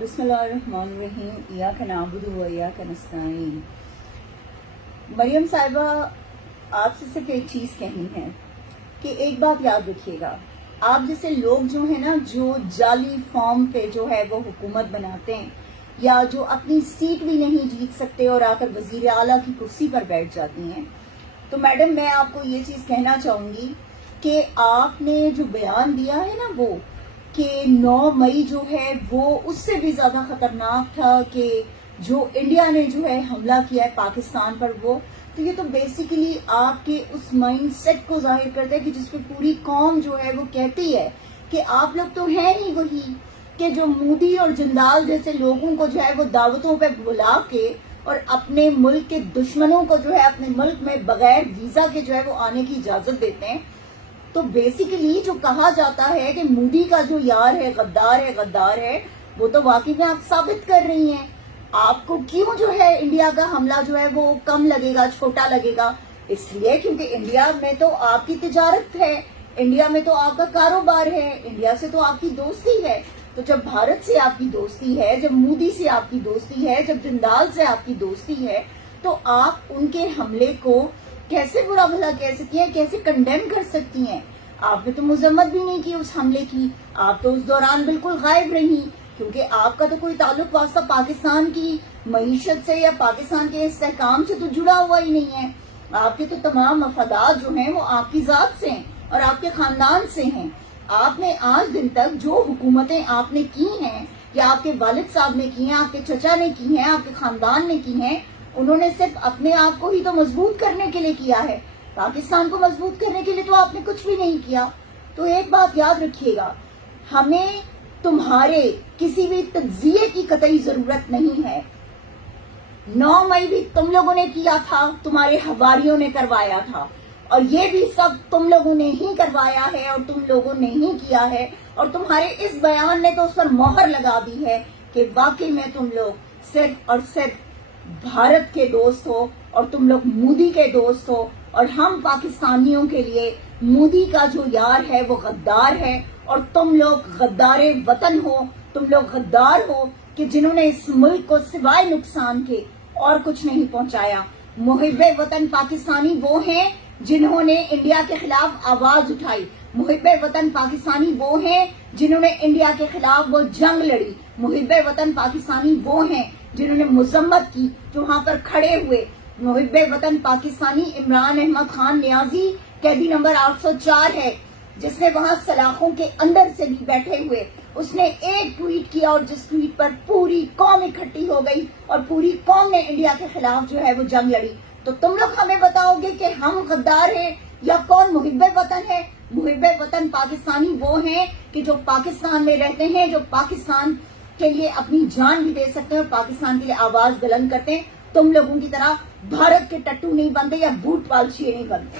بسم اللہ الرحمن الرحیم ایاک نعبد و ایاک نستعین۔ مریم صاحبہ، آپ سے صرف ایک چیز کہنی ہے کہ ایک بات یاد رکھیے گا، آپ جیسے لوگ جو ہیں نا، جو جعلی فارم پہ جو ہے وہ حکومت بناتے ہیں، یا جو اپنی سیٹ بھی نہیں جیت سکتے اور آ کر وزیر اعلیٰ کی کرسی پر بیٹھ جاتی ہیں، تو میڈم میں آپ کو یہ چیز کہنا چاہوں گی کہ آپ نے جو بیان دیا ہے نا وہ کہ 9 مئی جو ہے وہ اس سے بھی زیادہ خطرناک تھا کہ جو انڈیا نے جو ہے حملہ کیا ہے پاکستان پر، وہ تو یہ تو بیسیکلی آپ کے اس مائنڈ سیٹ کو ظاہر کرتا ہے کہ جس پہ پوری قوم جو ہے وہ کہتی ہے کہ آپ لوگ تو ہیں ہی وہی کہ جو مودی اور جندال جیسے لوگوں کو جو ہے وہ دعوتوں پہ بلا کے اور اپنے ملک کے دشمنوں کو جو ہے اپنے ملک میں بغیر ویزا کے جو ہے وہ آنے کی اجازت دیتے ہیں۔ تو بیسیکلی جو کہا جاتا ہے کہ مودی کا جو یار ہے غدار ہے، وہ تو واقعی میں آپ ثابت کر رہی ہیں۔ آپ کو کیوں جو ہے انڈیا کا حملہ جو ہے وہ کم لگے گا، چھوٹا لگے گا؟ اس لیے کیونکہ انڈیا میں تو آپ کی تجارت ہے، انڈیا میں تو آپ کا کاروبار ہے، انڈیا سے تو آپ کی دوستی ہے۔ تو جب بھارت سے آپ کی دوستی ہے، جب مودی سے آپ کی دوستی ہے، جب جندال سے آپ کی دوستی ہے، تو آپ ان کے حملے کو کیسے برا بھلا کہہ سکتی ہیں، کیسے کنڈیم کر سکتی ہیں؟ آپ نے تو مذمت بھی نہیں کی اس حملے کی، آپ تو اس دوران بالکل غائب رہی، کیونکہ آپ کا تو کوئی تعلق واسطہ پاکستان کی معیشت سے یا پاکستان کے استحکام سے تو جڑا ہوا ہی نہیں ہے۔ آپ کے تو تمام مفادات جو ہیں وہ آپ کی ذات سے ہیں اور آپ کے خاندان سے ہیں۔ آپ نے آج دن تک جو حکومتیں آپ نے کی ہیں، یا آپ کے والد صاحب نے کی ہیں، آپ کے چچا نے کی ہیں، آپ کے خاندان نے کی ہیں، انہوں نے صرف اپنے آپ کو ہی تو مضبوط کرنے کے لیے کیا ہے، پاکستان کو مضبوط کرنے کے لیے تو آپ نے کچھ بھی نہیں کیا۔ تو ایک بات یاد رکھیے گا، ہمیں تمہارے کسی بھی تجزیے کی قطعی ضرورت نہیں ہے۔ 9 مئی بھی تم لوگوں نے کیا تھا، تمہارے حواریوں نے کروایا تھا، اور یہ بھی سب تم لوگوں نے ہی کروایا ہے اور تم لوگوں نے ہی کیا ہے، اور تمہارے اس بیان نے تو اس پر مہر لگا دی ہے کہ واقعی میں تم لوگ صرف اور صرف بھارت کے دوست ہو اور تم لوگ مودی کے دوست ہو، اور ہم پاکستانیوں کے لیے مودی کا جو یار ہے وہ غدار ہے، اور تم لوگ غدار وطن ہو، تم لوگ غدار ہو کہ جنہوں نے اس ملک کو سوائے نقصان کے اور کچھ نہیں پہنچایا۔ محب وطن پاکستانی وہ ہیں جنہوں نے انڈیا کے خلاف آواز اٹھائی، محب وطن پاکستانی وہ ہیں جنہوں نے انڈیا کے خلاف وہ جنگ لڑی، محب وطن پاکستانی وہ ہیں جنہوں نے مذمت کی، جو وہاں پر کھڑے ہوئے۔ محب وطن پاکستانی عمران احمد خان نیازی قیدی نمبر 804 ہے، جس نے وہاں سلاخوں کے اندر سے بھی بیٹھے ہوئے اس نے ایک ٹویٹ کیا، اور جس ٹویٹ پر پوری قوم اکٹھی ہو گئی اور پوری قوم نے انڈیا کے خلاف جو ہے وہ جنگ لڑی۔ تو تم لوگ ہمیں بتاؤ گے کہ ہم غدار ہیں یا کون محب وطن ہے؟ محب وطن پاکستانی وہ ہیں کہ جو پاکستان میں رہتے ہیں، جو پاکستان کے لیے اپنی جان بھی دے سکتے ہیں اور پاکستان کے لیے آواز بلند کرتے ہیں۔ تم لوگوں کی طرح بھارت کے ٹٹو نہیں بنتے یا بوٹ پالشیے نہیں بنتے۔